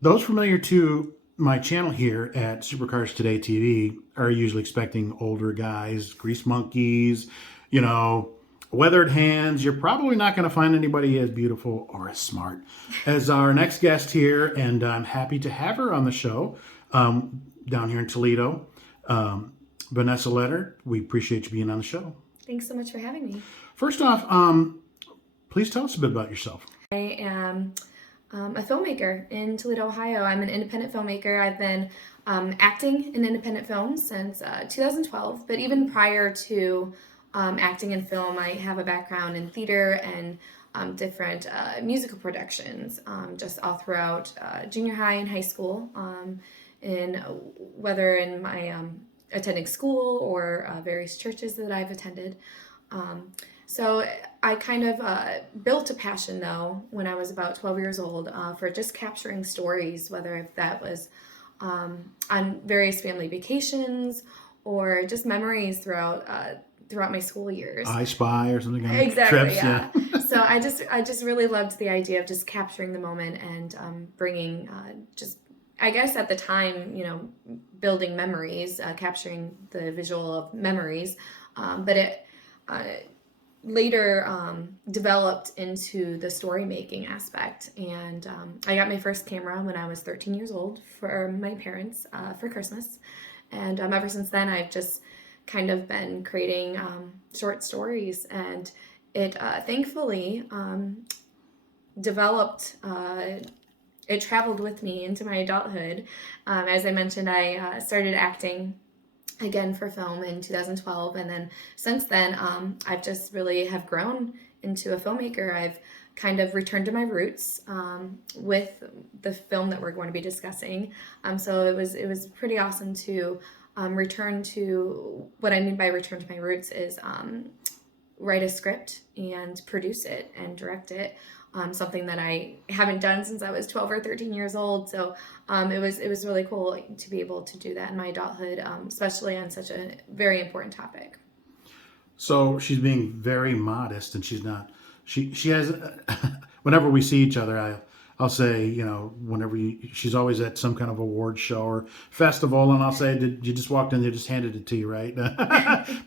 Those familiar to my channel here at Supercars Today TV are usually expecting older guys, grease monkeys, you know, weathered hands. You're probably not going to find anybody as beautiful or as smart as our next guest here, and I'm happy to have her on the show down here in Toledo. Vanessa Leonard, we appreciate you being on the show. Thanks so much for having me. First off, please tell us a bit about yourself. I am a filmmaker in Toledo, Ohio. I'm an independent filmmaker. I've been acting in independent films since 2012, but even prior to acting in film, I have a background in theater and different musical productions, just all throughout junior high and high school, whether in my attending school or various churches that I've attended. So I kind of built a passion, though, when I was about 12 years old for just capturing stories, whether that was on various family vacations or just memories throughout my school years. I Spy or something. Exactly, trips, yeah. So I just really loved the idea of just capturing the moment and bringing just, I guess at the time, building memories, capturing the visual of memories, but it later developed into the story making aspect, and I got my first camera when I was 13 years old for my parents for Christmas, and ever since then I've just kind of been creating short stories, and it thankfully developed. It traveled with me into my adulthood. As I mentioned, I started acting again for film in 2012, and then since then I've just really have grown into a filmmaker. I've kind of returned to my roots with the film that we're going to be discussing, so it was pretty awesome to return to what I mean by return to my roots is write a script and produce it and direct it. Something that I haven't done since I was 12 or 13 years old. So it was really cool to be able to do that in my adulthood, especially on such a very important topic. So she's being very modest, and she's not. She has. Whenever we see each other, I'll say, whenever she's always at some kind of award show or festival, and I'll say, "Did you just walked in? They just handed it to you, right?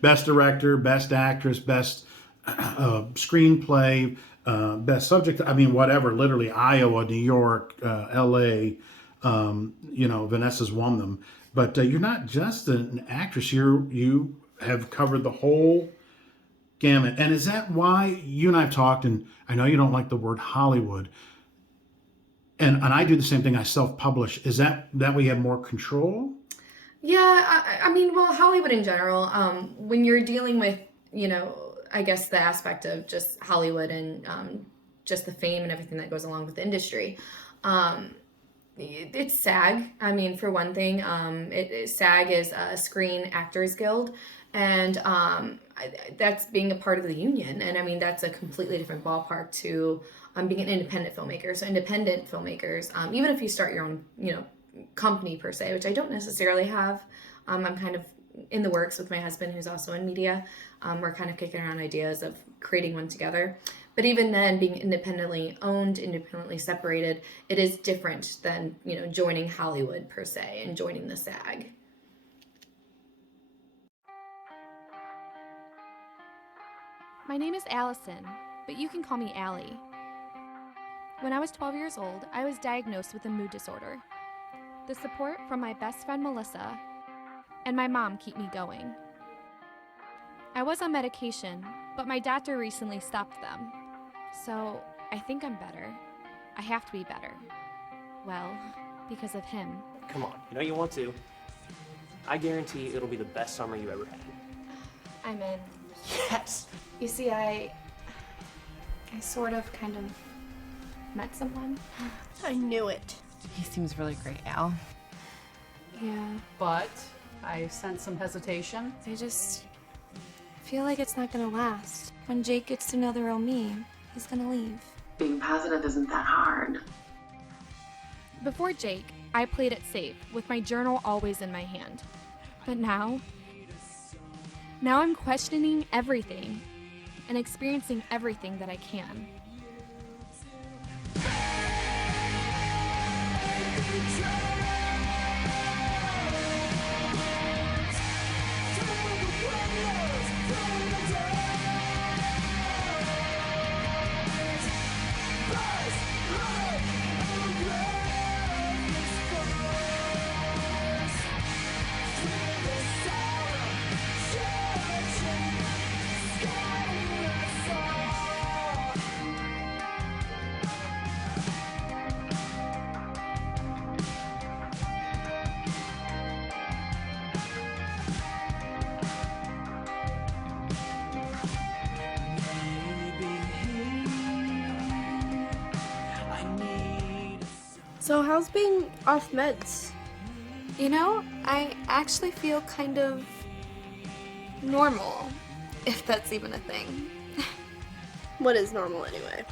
Best director, best actress, best screenplay." Best subject, whatever, literally Iowa, New York, LA, Vanessa's won them. But you're not just an actress, you have covered the whole gamut. And is that why you and I have talked, and I know you don't like the word Hollywood, and I do the same thing, I self-publish. Is that way you have more control? Yeah, well, Hollywood in general, when you're dealing with, I guess the aspect of just Hollywood and just the fame and everything that goes along with the industry. It's SAG. For one thing, SAG is a Screen Actors Guild, and that's being a part of the union. And that's a completely different ballpark to being an independent filmmaker. So independent filmmakers, even if you start your own, company per se, which I don't necessarily have, I'm kind of in the works with my husband, who's also in media. We're kind of kicking around ideas of creating one together. But even then, being independently owned, independently separated, it is different than, joining Hollywood per se and joining the SAG. My name is Allison, but you can call me Allie. When I was 12 years old, I was diagnosed with a mood disorder. The support from my best friend Melissa and my mom keep me going. I was on medication, but my doctor recently stopped them. So I think I'm better. I have to be better. Well, because of him. Come on, you know you want to. I guarantee it'll be the best summer you ever had. I'm in. Yes! You see, I sort of kind of met someone. I knew it. He seems really great, Al. Yeah. But I sense some hesitation. I just feel like it's not gonna last. When Jake gets to know the real me, he's gonna leave. Being positive isn't that hard. Before Jake, I played it safe, with my journal always in my hand. But now I'm questioning everything and experiencing everything that I can. So how's being off meds? You know, I actually feel kind of normal, if that's even a thing. What is normal anyway?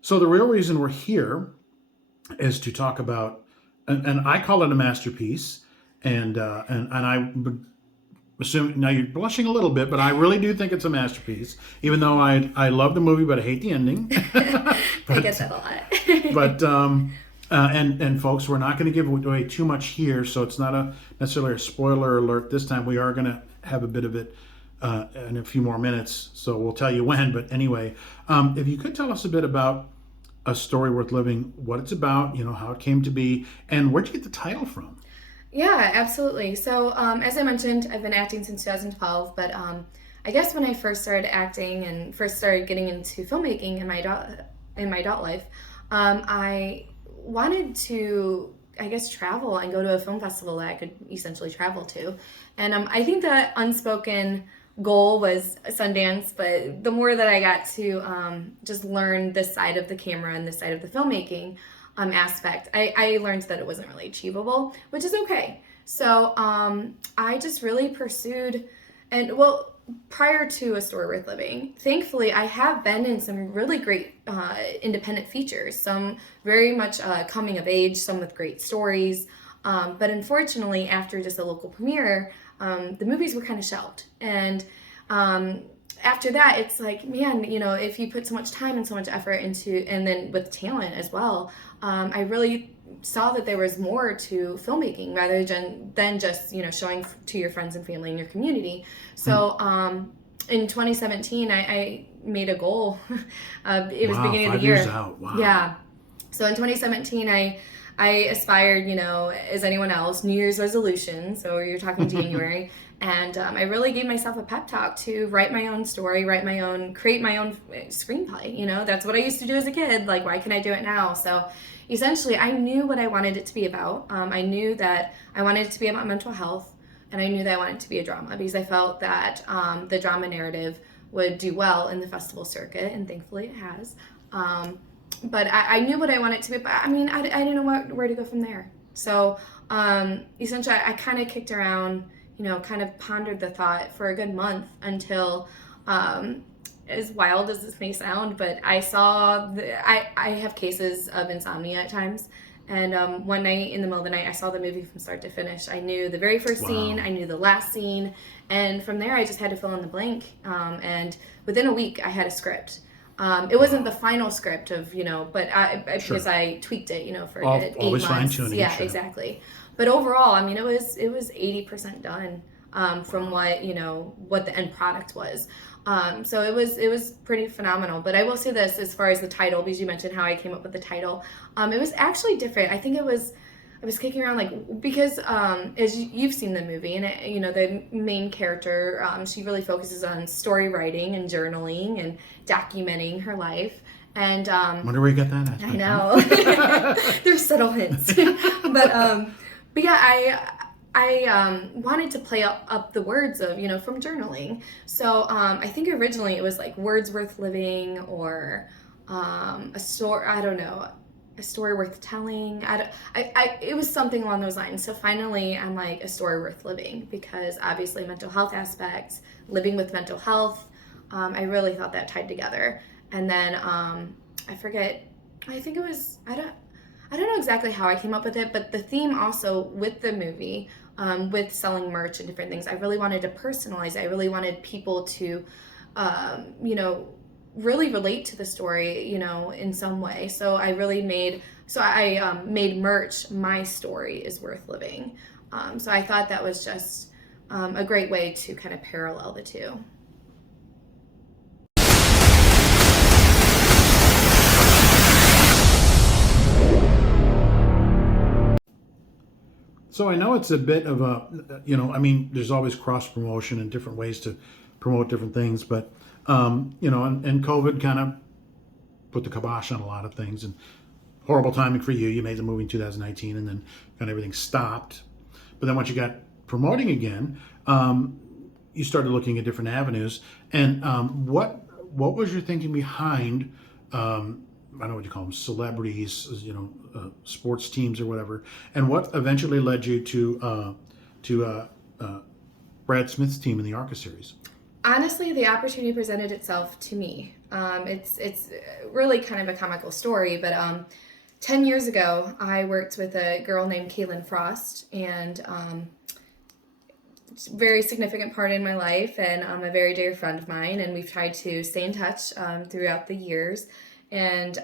So the real reason we're here is to talk about, and I call it a masterpiece, and I would assume now you're blushing a little bit, but I really do think it's a masterpiece. Even though I love the movie, but I hate the ending. I get that a lot. But and folks, we're not going to give away too much here, so it's not necessarily a spoiler alert this time. We are going to have a bit of it in a few more minutes, so we'll tell you when. But anyway, if you could tell us a bit about A Story Worth Living, what it's about, how it came to be, and where'd you get the title from? Yeah, absolutely. So, as I mentioned, I've been acting since 2012, but I guess when I first started acting and first started getting into filmmaking in my adult life, I wanted to, I guess, travel and go to a film festival that I could essentially travel to. And I think the unspoken goal was Sundance, but the more that I got to just learn this side of the camera and this side of the filmmaking aspect, I learned that it wasn't really achievable, which is okay. So I just really pursued, and well, prior to A Story Worth Living, thankfully I have been in some really great independent features, some very much coming of age, some with great stories, but unfortunately after just a local premiere, the movies were kind of shelved. And after that, it's like, man, if you put so much time and so much effort into, and then with talent as well, I really saw that there was more to filmmaking rather than just, showing to your friends and family in your community. So in 2017, I made a goal. It was beginning of the year. 5 years out. Wow. Yeah. So in 2017, I aspired, as anyone else, New Year's resolution. So you're talking January. And I really gave myself a pep talk to write my own story, create my own screenplay. That's what I used to do as a kid. Like, why can I do it now? So essentially, I knew what I wanted it to be about. I knew that I wanted it to be about mental health, and I knew that I wanted it to be a drama because I felt that the drama narrative would do well in the festival circuit, and thankfully it has. But I knew what I wanted it to be, but I didn't know where to go from there. So essentially, I kind of kicked around, kind of pondered the thought for a good month until, as wild as this may sound, but I saw, I have cases of insomnia at times, And one night in the middle of the night, I saw the movie from start to finish. I knew the very first scene, I knew the last scene, and from there I just had to fill in the blank. And within a week, I had a script. It wasn't the final script of, but because I tweaked it, for a good 8 always months. fine-tuning, Yeah, sure. exactly. But overall, I mean, it was 80% done from what the end product was. So it was pretty phenomenal. But I will say this as far as the title, because you mentioned how I came up with the title. It was actually different. I think I was kicking around because as you've seen the movie, and the main character, she really focuses on story writing and journaling and documenting her life. And Wonder where you got that aspect I know. There's subtle hints. But yeah, I wanted to play up the words of, from journaling. So I think originally it was like words worth living, or a story, I don't know, a story worth telling. It was something along those lines. So finally I'm like, a story worth living, because obviously mental health aspects, living with mental health, I really thought that tied together. And then I forget, I think it was, I don't know exactly how I came up with it, but the theme also with the movie, with selling merch and different things, I really wanted to personalize it. I really wanted people to, really relate to the story, in some way. So I really made merch, my story is worth living. So I thought that was just a great way to kind of parallel the two. So I know it's a bit of a, there's always cross promotion and different ways to promote different things, but, and COVID kind of put the kibosh on a lot of things, and horrible timing for you. You made the movie in 2019, and then kind of everything stopped. But then once you got promoting again, you started looking at different avenues. And what was your thinking behind, I don't know what you call them, celebrities, sports teams or whatever, and what eventually led you to Brad Smith's team in the ARCA series? Honestly, the opportunity presented itself to me. It's really kind of a comical story, but 10 years ago, I worked with a girl named Kaylin Frost, and very significant part in my life, and a very dear friend of mine, and we've tried to stay in touch throughout the years. And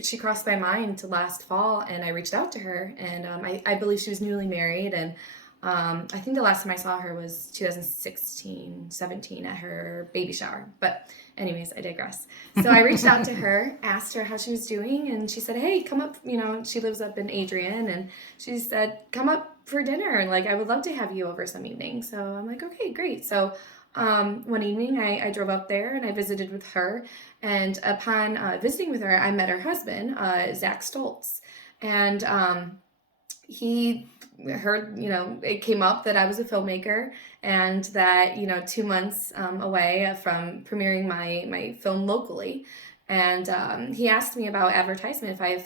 she crossed my mind to last fall, and I reached out to her, and I believe she was newly married, and I think the last time I saw her was 2016, 17 at her baby shower. But anyways, I digress. So I reached out to her, asked her how she was doing, and she said, hey, come up, she lives up in Adrian, and she said, come up for dinner, and I would love to have you over some evening. So I'm like, okay, great. So one evening I drove up there and I visited with her, and upon visiting with her, I met her husband, Zach Stoltz, and he heard, it came up that I was a filmmaker, and that, 2 months away from premiering my film locally. And he asked me about advertisement, if I,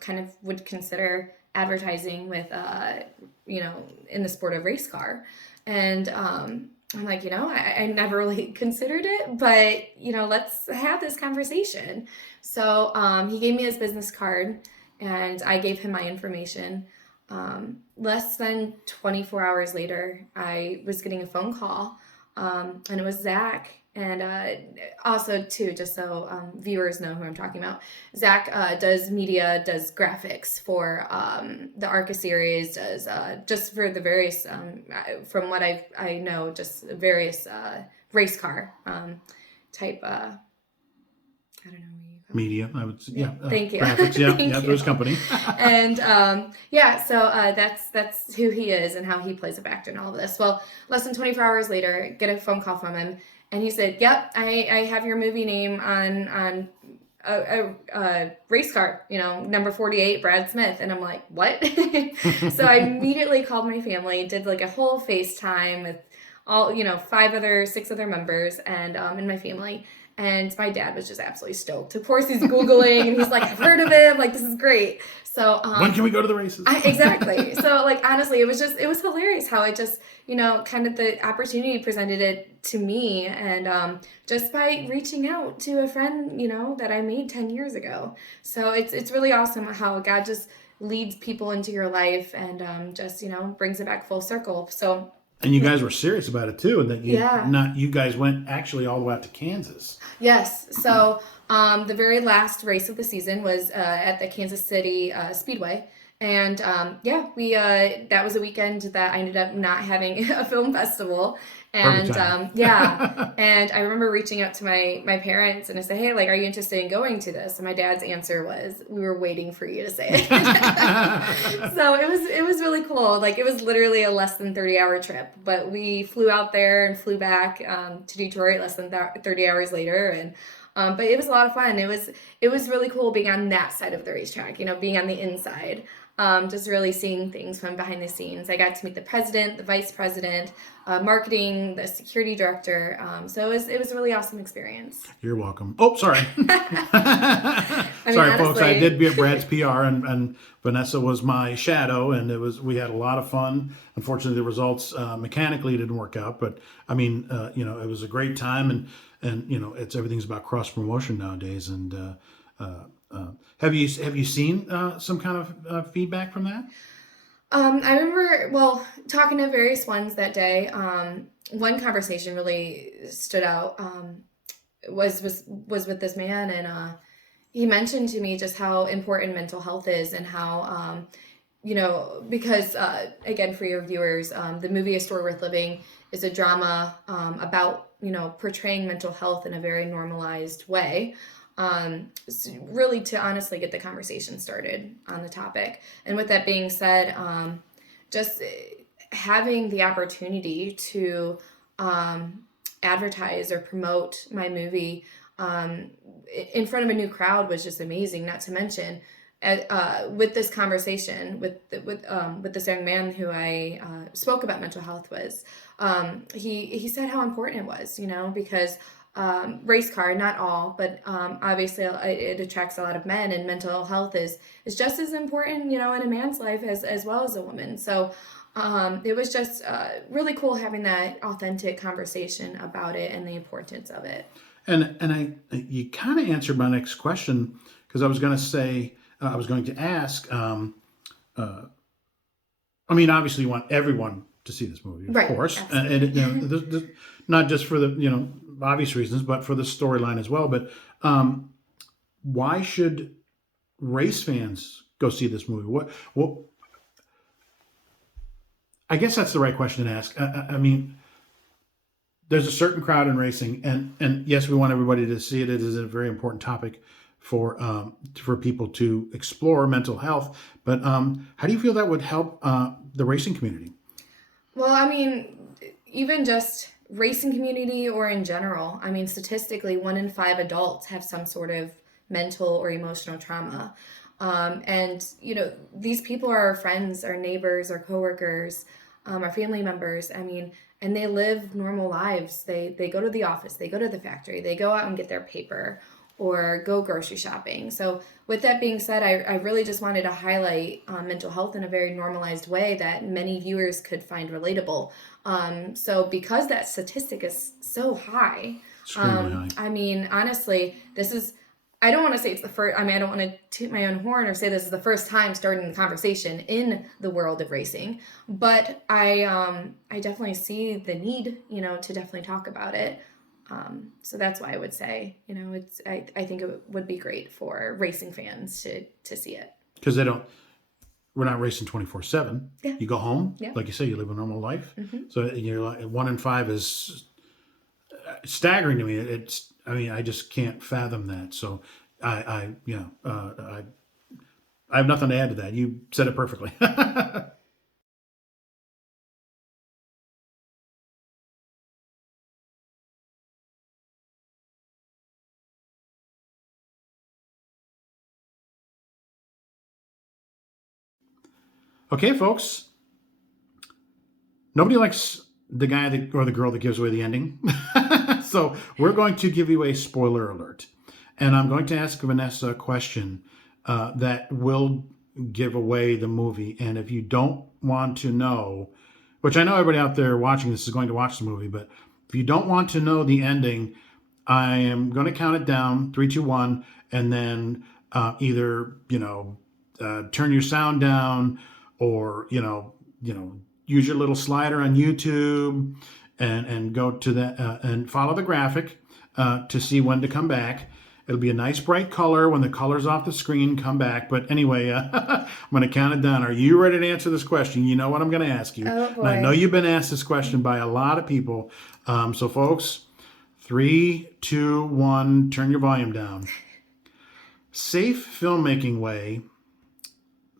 kind of would consider advertising with, in the sport of race car. And I'm like, I never really considered it, but, let's have this conversation. So he gave me his business card, and I gave him my information. Less than 24 hours later, I was getting a phone call, and it was Zach. And also, too, just so viewers know who I'm talking about, Zach does media, does graphics for the ARCA series, does just for the various, from what I know, just various race car type, I don't know. Media, I would say, yeah. Thank you. Graphics, yeah, Thank yeah, you. those company. And so that's who he is and how he plays a factor in all of this. Well, less than 24 hours later, get a phone call from him, and he said, "Yep, I have your movie name on a race car, number 48, Brad Smith." And I'm like, "What?" So I immediately called my family, did a whole FaceTime with all 6 other members and in my family. And my dad was just absolutely stoked. Of course, he's Googling, and he's like, I've heard of him. This is great. So when can we go to the races? Exactly. So honestly, it was hilarious how it just, kind of the opportunity presented it to me. And just by reaching out to a friend, that I made 10 years ago. So it's really awesome how God just leads people into your life and just, brings it back full circle. So, And you guys were serious about it too, and that Yeah. you guys went actually all the way out to Kansas. yes. So, the very last race of the season was at the Kansas City Speedway. And we that was a weekend that I ended up not having a film festival. And Perfect timing. and I remember reaching out to my parents and I said, hey, like, are you interested in going to this? And my dad's answer was, we were waiting for you to say it. So it was really cool. Like, it was literally a less than 30-hour trip, but we flew out there and flew back to Detroit less than 30 hours later. And but it was a lot of fun. It was really cool being on that side of the racetrack, being on the inside, just really seeing things from behind the scenes. I got to meet the president, the vice president, marketing, the security director. So it was a really awesome experience. You're welcome. Oh, sorry. Sorry, folks. I honestly- did be at Brad's PR, and Vanessa was my shadow, and we had a lot of fun. Unfortunately, the results mechanically didn't work out, but I mean, it was a great time, and everything's about cross promotion nowadays. And have you seen some kind of feedback from that? I remember, talking to various ones that day. One conversation really stood out. Was with this man, and he mentioned to me just how important mental health is, and how because again, for your viewers, the movie A Story Worth Living is a drama about portraying mental health in a very normalized way. Really to honestly get the conversation started on the topic. And with that being said, just having the opportunity to advertise or promote my movie in front of a new crowd was just amazing. Not to mention, with this conversation with this young man who I spoke about mental health was, he said how important it was, because race car, not all, but obviously it attracts a lot of men, and mental health is just as important, in a man's life as well as a woman. So it was just really cool having that authentic conversation about it and the importance of it. And you kind of answered my next question, because I was going to ask. I mean, obviously, you want everyone to see this movie, of Right, course, absolutely. and not just for the obvious reasons, but for the storyline as well. But why should race fans go see this movie? What? I guess that's the right question to ask. I mean, there's a certain crowd in racing, and yes, we want everybody to see it. It is a very important topic for people to explore mental health. But how do you feel that would help the racing community? Well, I mean, even just racing community or in general, I mean, statistically, 1 in 5 adults have some sort of mental or emotional trauma. And, these people are our friends, our neighbors, our coworkers, our family members. I mean, and they live normal lives. They go to the office, they go to the factory, they go out and get their paper or go grocery shopping. So with that being said, I really just wanted to highlight mental health in a very normalized way that many viewers could find relatable. So because that statistic is so high, Extremely high. I mean, honestly, I don't want to say it's the first, I don't want to toot my own horn or say this is the first time starting the conversation in the world of racing, but I definitely see the need, to definitely talk about it. So that's why I would say, I think it would be great for racing fans to see it. Because we're not racing 24/7. Yeah. You go home, Yeah. like you say, you live a normal life. Mm-hmm. So you're like 1 in 5 is staggering to me. I just can't fathom that. So I have nothing to add to that. You said it perfectly. Okay, folks. Nobody likes the guy or the girl that gives away the ending. So we're going to give you a spoiler alert. And I'm going to ask Vanessa a question that will give away the movie. And if you don't want to know, which I know everybody out there watching this is going to watch the movie, but if you don't want to know the ending, I am going to count it down, 3, 2, 1, and then either, turn your sound down, or use your little slider on YouTube and go to that and follow the graphic to see when to come back. It'll be a nice bright color. When the color's off the screen, come back. But anyway, I'm going to count it down. Are you ready to answer this question? You know what I'm going to ask you. Oh, boy. And I know you've been asked this question by a lot of people. So folks, 3, 2, 1, turn your volume down. Safe filmmaking way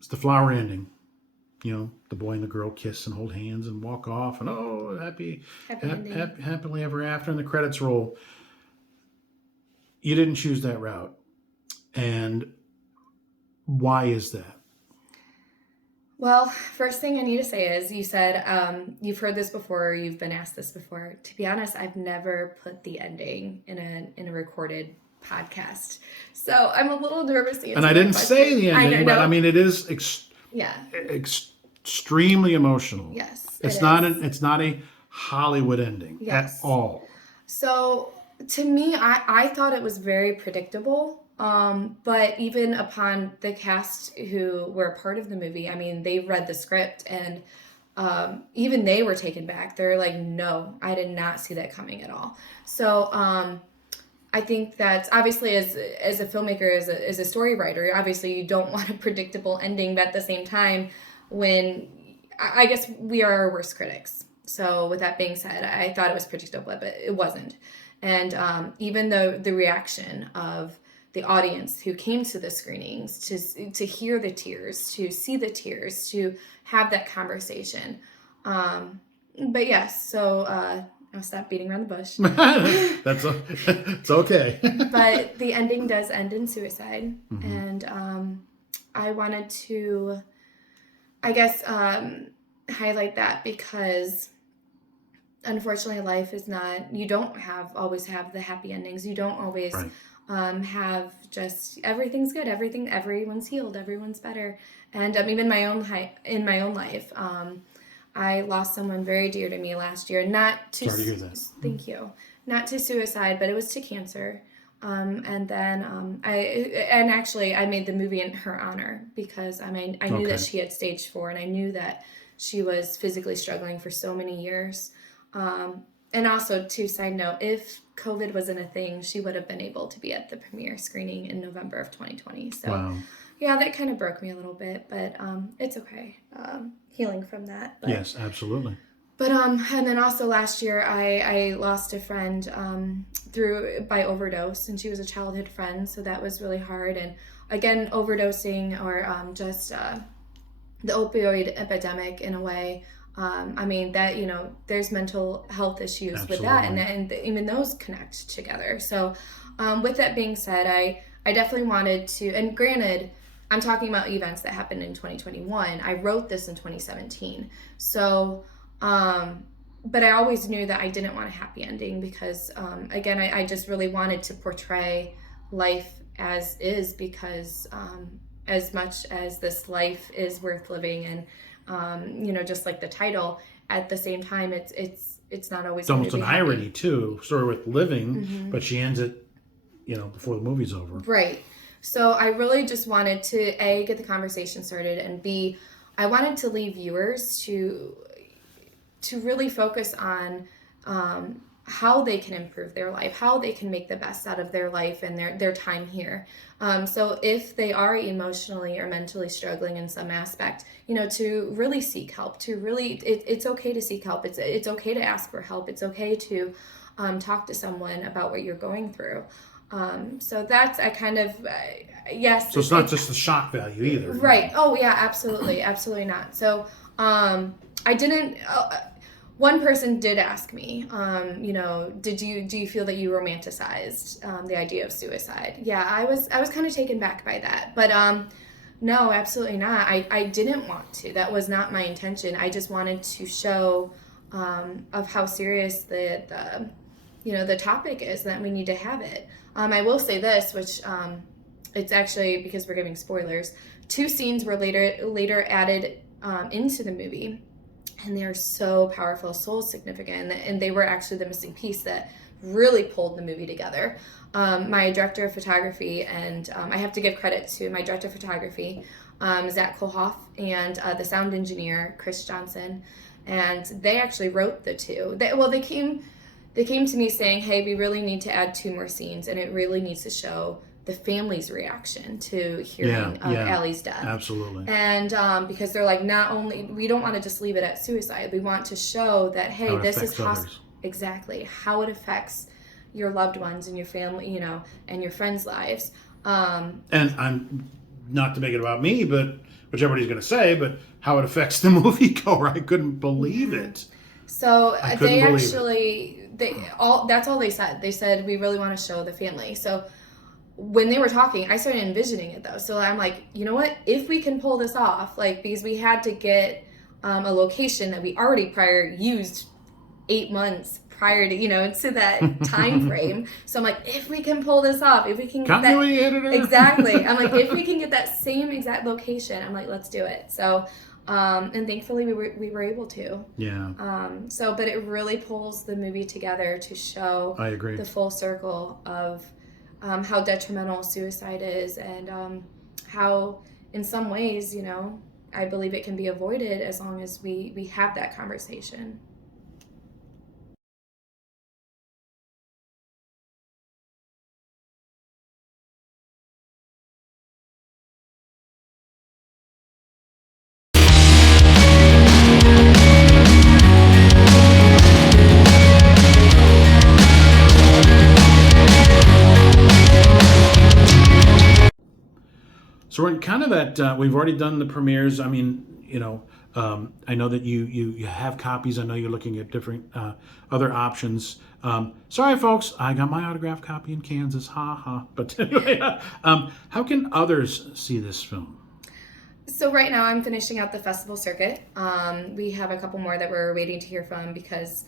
is the flower ending. The boy and the girl kiss and hold hands and walk off, and happily ever after, and the credits roll. You didn't choose that route. And why is that? Well, first thing I need to say is, you said you've heard this before, or you've been asked this before. To be honest, I've never put the ending in a recorded podcast, so I'm a little nervous to answer. And I didn't say the ending, but I mean, it is extremely emotional. Yes, it's not a Hollywood ending at all. So to me, I thought it was very predictable. But even upon the cast who were a part of the movie, I mean, they read the script, and even they were taken back. They're like, no, I did not see that coming at all. So I think that obviously as a filmmaker, as a story writer, obviously you don't want a predictable ending, but at the same time, when I guess we are our worst critics. So with that being said, I thought it was predictable, but it wasn't. And even though the reaction of the audience who came to the screenings to hear the tears, to see the tears, to have that conversation. But yes, so I'll stop beating around the bush. It's okay. But the ending does end in suicide. Mm-hmm. And I wanted to, I guess, highlight that because unfortunately life is not, you don't always have the happy endings. You don't always have just everything's good, everyone's healed, everyone's better. And even in my own life, I lost someone very dear to me last year. Not to Sorry to hear that. Thank you. Not to suicide, but it was to cancer. And then I made the movie in her honor because I knew that she had stage 4, and I knew that she was physically struggling for so many years. And also, too, side note, if COVID wasn't a thing, she would have been able to be at the premiere screening in November of 2020. So, yeah, that kind of broke me a little bit, but it's okay. Healing from that. But, yes, absolutely. But and then also last year, I lost a friend by overdose, and she was a childhood friend, so that was really hard. And again, overdosing or just the opioid epidemic in a way. I mean, that, there's mental health issues with that, and even those connect together. So with that being said, I definitely wanted to, and granted, I'm talking about events that happened in 2021. I wrote this in 2017. So, but I always knew that I didn't want a happy ending because, again, I just really wanted to portray life as is because as much as this life is worth living and, just like the title, at the same time, it's not always. It's almost an happy. irony too, story with living, but she ends it, before the movie's over. Right. So I really just wanted to A, get the conversation started, and B, I wanted to leave viewers to really focus on how they can improve their life, how they can make the best out of their life and their time here. So if they are emotionally or mentally struggling in some aspect, to really seek help, it's okay to seek help. It's okay to ask for help. It's okay to talk to someone about what you're going through. So that's, yes. So it's not just the shock value either. Right. Oh yeah, absolutely. Absolutely not. So, I didn't, one person did ask me, do you feel that you romanticized the idea of suicide? Yeah, I was kind of taken back by that, but no, absolutely not. I didn't want to. That was not my intention. I just wanted to show of how serious the topic is, that we need to have it. I will say this, which it's actually, because we're giving spoilers, 2 scenes were later added into the movie. And they are so powerful, so significant, and they were actually the missing piece that really pulled the movie together. My director of photography, and I have to give credit to my director of photography, Zach Kohoff, and the sound engineer, Chris Johnson. And they actually wrote the two. They came to me saying, hey, we really need to add 2 more scenes, and it really needs to show the family's reaction to hearing of Allie's death. Absolutely. And because they're like, not only, we don't want to just leave it at suicide. We want to show that, hey, this is exactly how it affects your loved ones and your family, you know, and your friends' lives. And I'm not to make it about me, but which everybody's going to say, but how it affects the moviegoer. I couldn't believe it. So they actually, that's all they said. They said, we really want to show the family. So when they were talking, I started envisioning it though. So I'm like, you know what? If we can pull this off, like, because we had to get a location that we already prior used 8 months prior to, you know, to that time frame. So I'm like, if we can pull this off, if we can get Continuity editor. Exactly. I'm like, if we can get that same exact location, I'm like, let's do it. So, and thankfully we were able to. Yeah. But it really pulls the movie together to show I agree. the full circle of how detrimental suicide is, and how in some ways, you know, I believe it can be avoided as long as we have that conversation. So we're kind of at, we've already done the premieres. I mean, you know, I know that you have copies. I know you're looking at different other options. Sorry, folks, I got my autographed copy in Kansas. Ha ha. But anyway, how can others see this film? So right now I'm finishing out the festival circuit. We have a couple more that we're waiting to hear from, because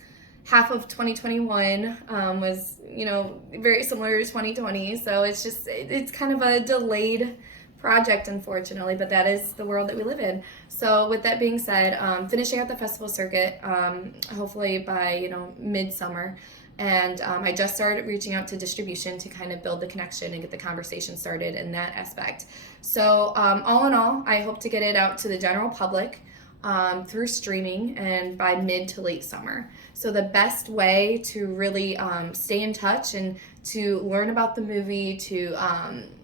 half of 2021 was, you know, very similar to 2020. So it's kind of a delayed project, unfortunately, but that is the world that we live in. So with that being said, finishing out the festival circuit, hopefully by, you know, midsummer. And I just started reaching out to distribution to kind of build the connection and get the conversation started in that aspect. So all in all, I hope to get it out to the general public through streaming, and by mid to late summer. So the best way to really stay in touch and to learn about the movie, to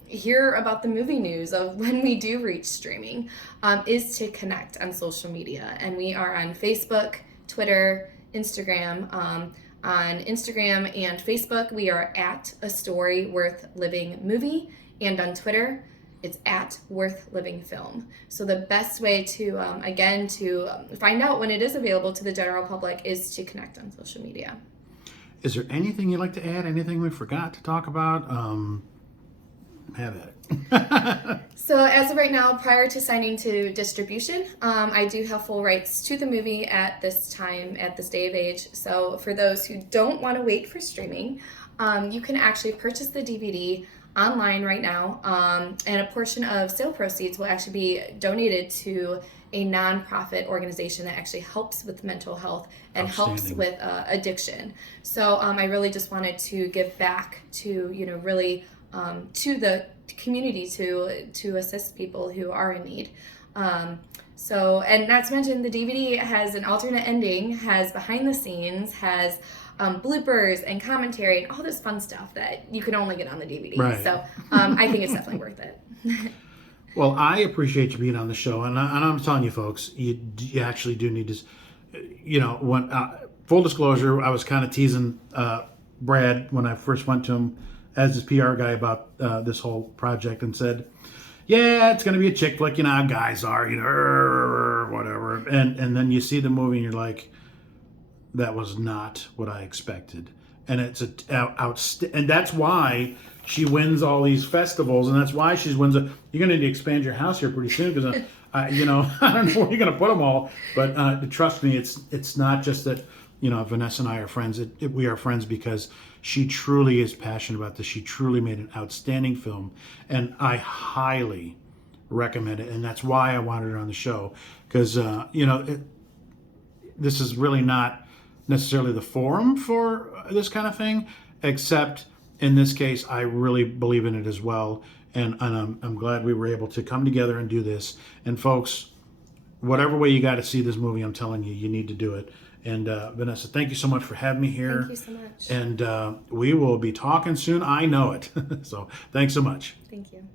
hear about the movie news of when we do reach streaming, is to connect on social media. And we are on Facebook, Twitter, Instagram. On Instagram and Facebook, we are at A Story Worth Living Movie, and on Twitter, it's at Worth Living Film. So the best way to, again, to find out when it is available to the general public is to connect on social media. Is there anything you'd like to add? Anything we forgot to talk about? Have at it. So as of right now, prior to signing to distribution, I do have full rights to the movie at this time, at this day of age. So for those who don't want to wait for streaming, you can actually purchase the DVD online right now, and a portion of sale proceeds will actually be donated to a nonprofit organization that actually helps with mental health and helps with addiction. So I really just wanted to give back to, you know, really to the community to assist people who are in need. So, and not to mention, the DVD has an alternate ending, has behind the scenes, has bloopers and commentary and all this fun stuff that you can only get on the DVD. Right. So I think it's definitely worth it. Well, I appreciate you being on the show, and I'm telling you, folks, you actually do need to, you know, when full disclosure, I was kind of teasing Brad when I first went to him as his PR guy about this whole project, and said, yeah, it's going to be a chick flick, you know how guys are, you know, whatever. And then you see the movie and you're like, that was not what I expected. And it's and that's why she wins all these festivals, and that's why she wins. You're going to need to expand your house here pretty soon, because you know, I don't know where you're going to put them all. But trust me, it's not just that, you know, Vanessa and I are friends. We are friends because she truly is passionate about this. She truly made an outstanding film, and I highly recommend it. And that's why I wanted her on the show, because you know, this is really not necessarily the forum for this kind of thing, except in this case, I really believe in it as well. and I'm glad we were able to come together and do this. And folks, whatever way you got to see this movie, I'm telling you, you need to do it. And Vanessa, thank you so much for having me here. Thank you so much. And we will be talking soon. I know it. So thanks so much. Thank you.